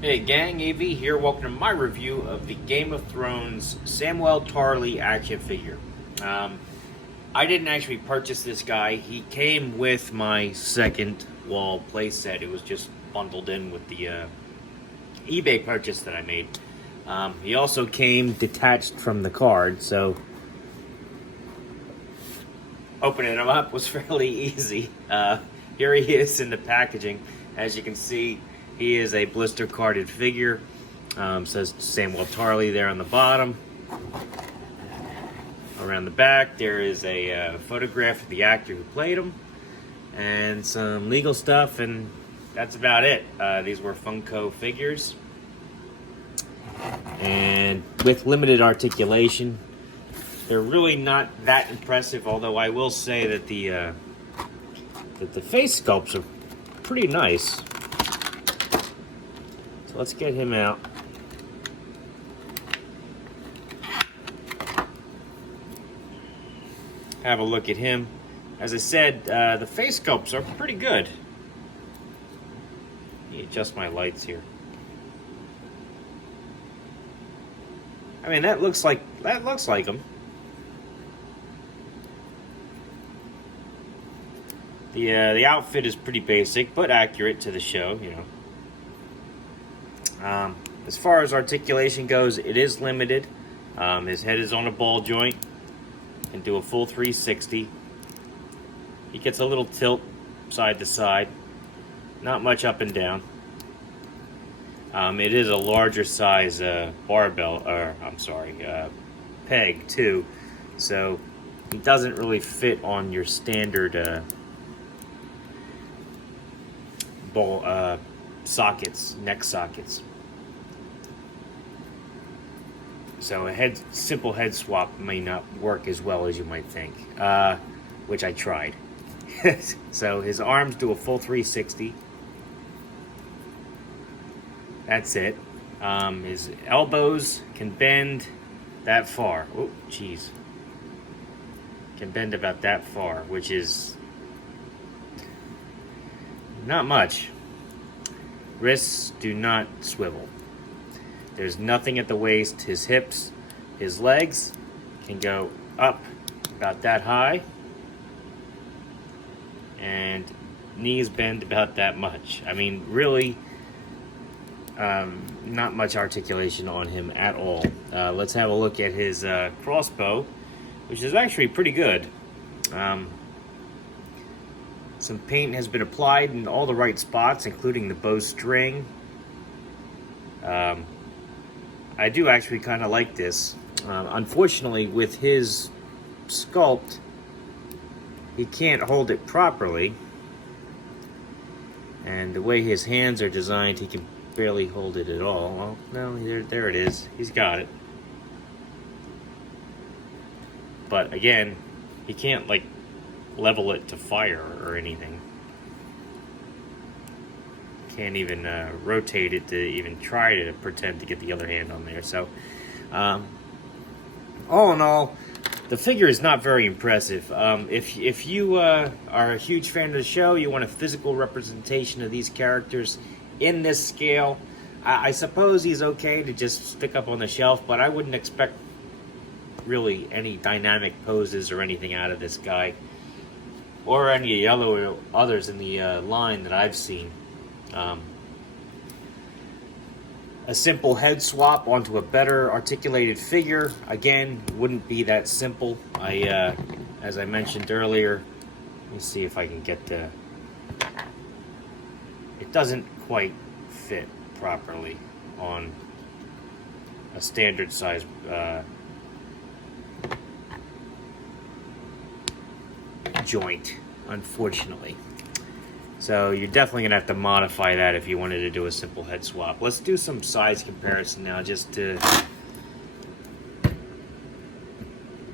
Hey gang, AV here. Welcome to my review of the Game of Thrones Samwell Tarly action figure. I didn't actually purchase this guy. He came with my second wall playset. It was just bundled in with the eBay purchase that I made. He also came detached from the card, so opening him up was fairly easy. Here he is in the packaging. As you can see, he is a blister carded figure. Says Samwell Tarly there on the bottom. Around the back, there is a photograph of the actor who played him, and some legal stuff, and that's about it. These were Funko figures, and with limited articulation. They're really not that impressive, although I will say that the face sculpts are pretty nice. So let's get him out. Have a look at him. As I said, the face sculpts are pretty good. Let me adjust my lights here. I mean, that looks like him. The outfit is pretty basic, but accurate to the show, you know. As far as articulation goes, it is limited. His head is on a ball joint. Can do a full 360. He gets a little tilt side to side. Not much up and down. It is a larger size barbell, or I'm sorry, peg too. So it doesn't really fit on your standard ball sockets, neck sockets. So a simple head swap may not work as well as you might think, which I tried. So his arms do a full 360. That's it. His elbows can bend that far. Oh, jeez. Can bend about that far, which is not much. Wrists do not swivel. There's nothing at the waist. His hips, his legs can go up about that high. And knees bend about that much. I mean, really, not much articulation on him at all. Let's have a look at his crossbow, which is actually pretty good. Some paint has been applied in all the right spots, including the bowstring. I do actually kind of like this. Unfortunately, with his sculpt, he can't hold it properly. And the way his hands are designed, he can barely hold it at all. Well, no, there it is. He's got it. But again, he can't, like, level it to fire or anything. Can't even rotate it to even try to pretend to get the other hand on there. So, all in all, the figure is not very impressive. If you are a huge fan of the show, you want a physical representation of these characters in this scale, I suppose he's okay to just stick up on the shelf, but I wouldn't expect really any dynamic poses or anything out of this guy, or any of the others in the line that I've seen. A simple head swap onto a better articulated figure, again, wouldn't be that simple. As I mentioned earlier, let me see if I can get the... It doesn't quite fit properly on a standard size joint, unfortunately. So you're definitely going to have to modify that if you wanted to do a simple head swap. Let's do some size comparison now, just to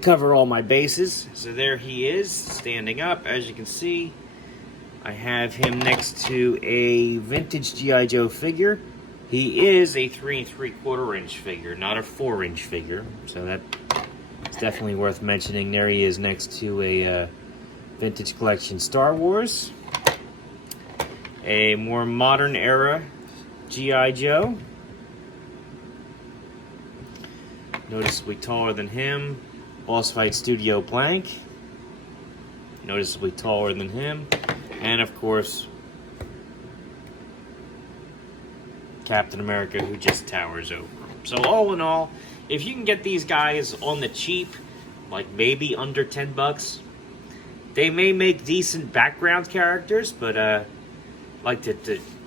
cover all my bases. So there he is, standing up. As you can see, I have him next to a vintage G.I. Joe figure. He is a 3 3/4 inch figure, not a 4-inch figure. So that's definitely worth mentioning. There he is next to a vintage collection Star Wars. A more modern era G.I. Joe. Noticeably taller than him. Boss Fight Studio Blank. Noticeably taller than him. And of course, Captain America, who just towers over him. So all in all, if you can get these guys on the cheap, like maybe under $10, they may make decent background characters, but like to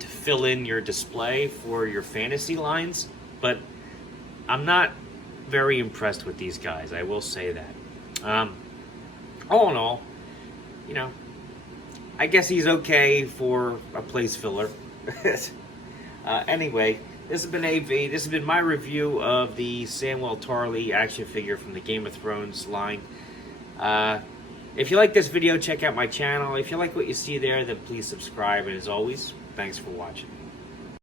fill in your display for your fantasy lines. But I'm not very impressed with these guys, I will say that. All in all, you know, I guess he's okay for a place filler. Anyway, this has been AV. This has been my review of the Samwell Tarly action figure from the Game of Thrones line. If you like this video, check out my channel. If you like what you see there, then please subscribe. And as always, thanks for watching.